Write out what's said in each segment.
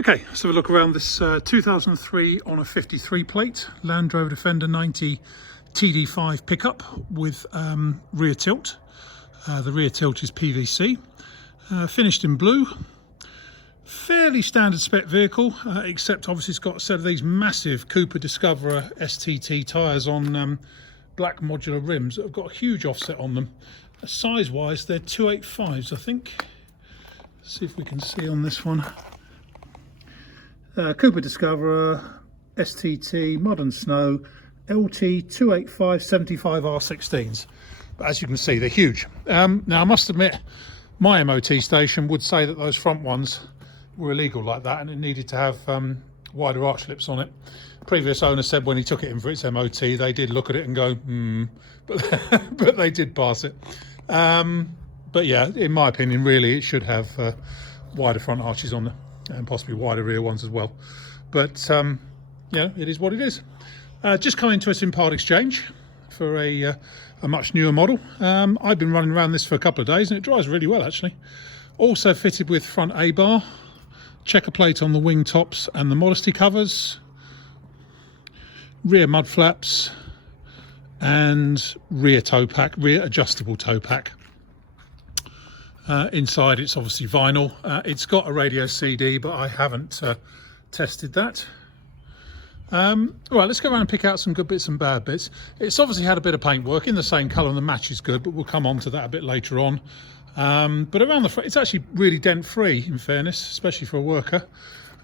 Okay, let's have a look around this 2003 on a 53 plate Land Rover Defender 90 TD5 pickup with rear tilt. The rear tilt is PVC, finished in blue. Fairly standard spec vehicle, except obviously it's got a set of these massive Cooper Discoverer STT tyres on black modular rims that have got a huge offset on them. Size wise they're 285s, I think. Let's see if we can see on this one. Cooper Discoverer STT Modern Snow LT 285 75 R16s. But as you can see, they're huge. Now I must admit, my MOT station would say that those front ones were illegal like that, and it needed to have wider arch lips on it. Previous owner said when he took it in for its MOT, they did look at it and go, but they did pass it. But yeah, in my opinion, really, it should have wider front arches on there, and possibly wider rear ones as well. But yeah, it is what it is. Just coming to us in part exchange for a much newer model. I've been running around this for a couple of days and it drives really well actually. Also fitted with front A-bar, checker plate on the wing tops and the modesty covers, rear mud flaps and rear tow pack, rear adjustable tow pack. Inside it's obviously vinyl. It's got a radio CD, but I haven't tested that. Right, let's go around and pick out some good bits and bad bits. It's obviously had a bit of paintwork in the same colour and the match is good, but we'll come on to that a bit later on. But around the front, it's actually really dent free in fairness, especially for a worker.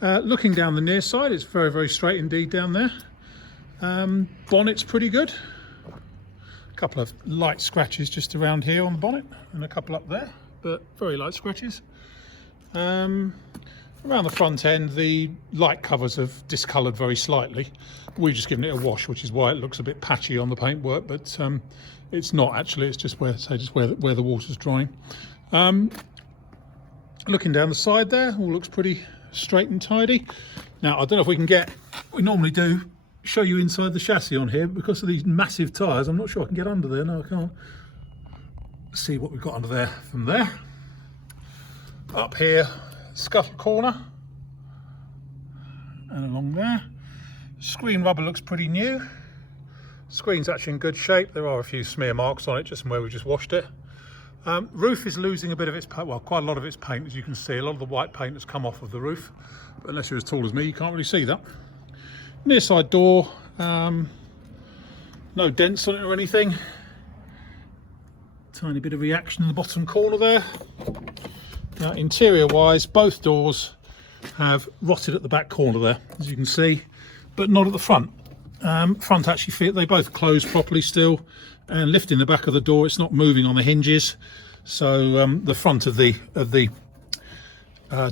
Looking down the near side, it's very, very straight indeed down there. Bonnet's pretty good. A couple of light scratches just around here on the bonnet and a couple up there, but very light scratches. Around the front end, the light covers have discoloured very slightly. We've just given it a wash, which is why it looks a bit patchy on the paintwork, but it's not actually. It's just where the water's drying. Looking down the side there, all looks pretty straight and tidy. Now, I don't know if we can get, we normally do show you inside the chassis on here, but because of these massive tyres, I'm not sure I can get under there. No, I can't. See what we've got under there from there. Up here, scuttle corner and along there. Screen rubber looks pretty new. Screen's actually in good shape. There are a few smear marks on it just from where we just washed it. Roof is losing a bit of its paint, well, quite a lot of its paint, as you can see. A lot of the white paint has come off of the roof, but unless you're as tall as me, you can't really see that. Near side door, no dents on it or anything. Tiny bit of reaction in the bottom corner there. Now, interior wise, both doors have rotted at the back corner there, as you can see, but not at the front. Front actually fit, they both close properly still, and lifting the back of the door, it's not moving on the hinges, so the front of the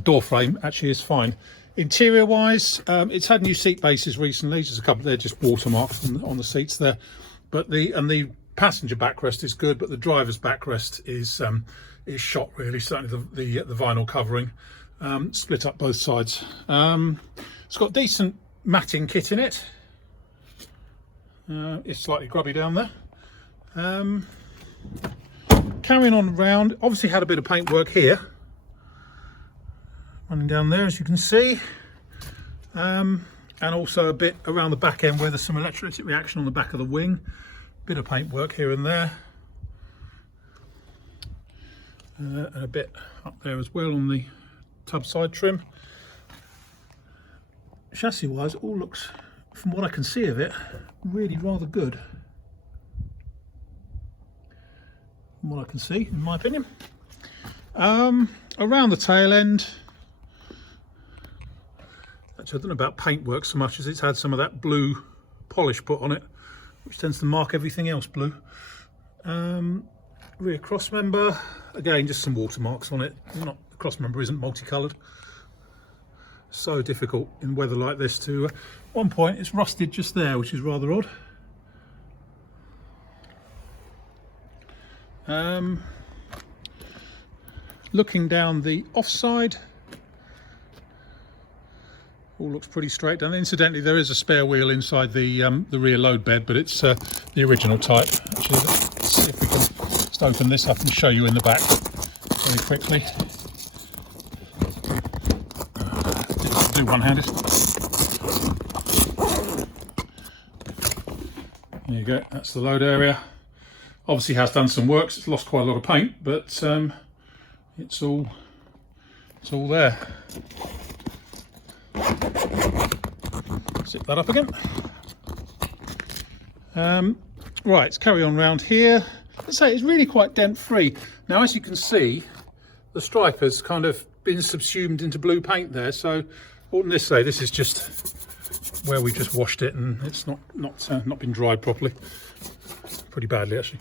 door frame actually is fine. Interior wise, it's had new seat bases recently, just a couple, they're just watermarks on the seats there, but the passenger backrest is good, but the driver's backrest is shot really. Certainly the vinyl covering, split up both sides. It's got decent matting kit in it. It's slightly grubby down there. Carrying on round, obviously had a bit of paintwork here, running down there as you can see, and also a bit around the back end where there's some electrolytic reaction on the back of the wing. Bit of paintwork here and there, and a bit up there as well on the tub side trim. Chassis wise, it all looks, from what I can see of it, really rather good. From what I can see, in my opinion. Around the tail end, actually I don't know about paintwork so much as it's had some of that blue polish put on it, which tends to mark everything else blue. Rear cross member, again just some watermarks on it. The cross member isn't multicoloured. So difficult in weather like this to, at one point it's rusted just there, which is rather odd. Looking down the offside, all looks pretty straight down. Incidentally, there is a spare wheel inside the rear load bed, but it's the original type. Actually, let's see if we can just open this up and show you in the back very quickly. do one-handed. There you go, that's the load area. Obviously has done some work, so it's lost quite a lot of paint, but it's all there. Zip that up again. Right, let's carry on round here. Let's say it's really quite dent free. Now, as you can see, the stripe has kind of been subsumed into blue paint there. So, what this say? This is just where we just washed it, and it's not been dried properly. Pretty badly, actually,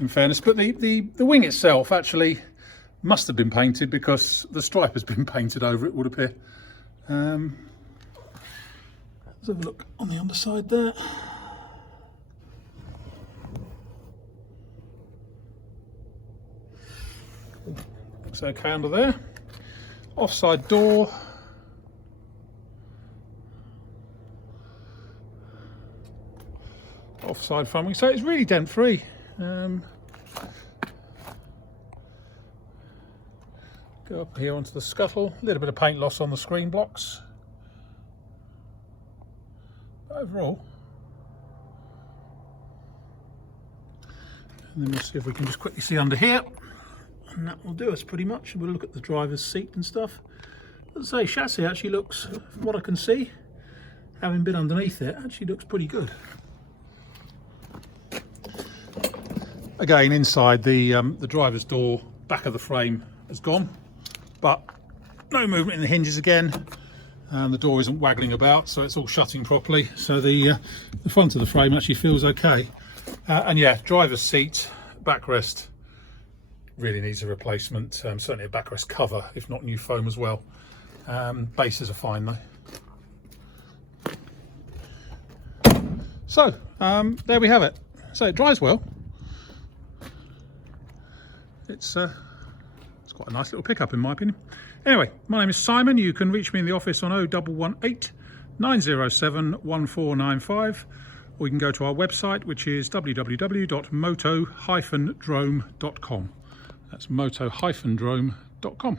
in fairness. But the wing itself actually must have been painted, because the stripe has been painted over it, would appear. Let's have a look on the underside there. Looks okay under there. Offside door. Offside front wing. So it's really dent free. Go up here onto the scuttle. A little bit of paint loss on the screen blocks. But overall. And then we'll see if we can just quickly see under here. And that will do us pretty much. We'll look at the driver's seat and stuff. As I say, chassis actually looks, from what I can see, having been underneath it, actually looks pretty good. Again, inside the driver's door, back of the frame has gone, but no movement in the hinges again. The door isn't waggling about, so it's all shutting properly. So the front of the frame actually feels okay. And yeah, driver's seat, backrest, really needs a replacement. Certainly a backrest cover, if not new foam as well. Bases are fine though. So there we have it. So it dries well. It's quite a nice little pickup in my opinion. Anyway, my name is Simon. You can reach me in the office on 0118 907 1495, or you can go to our website, which is www.moto-drome.com. That's moto-drome.com.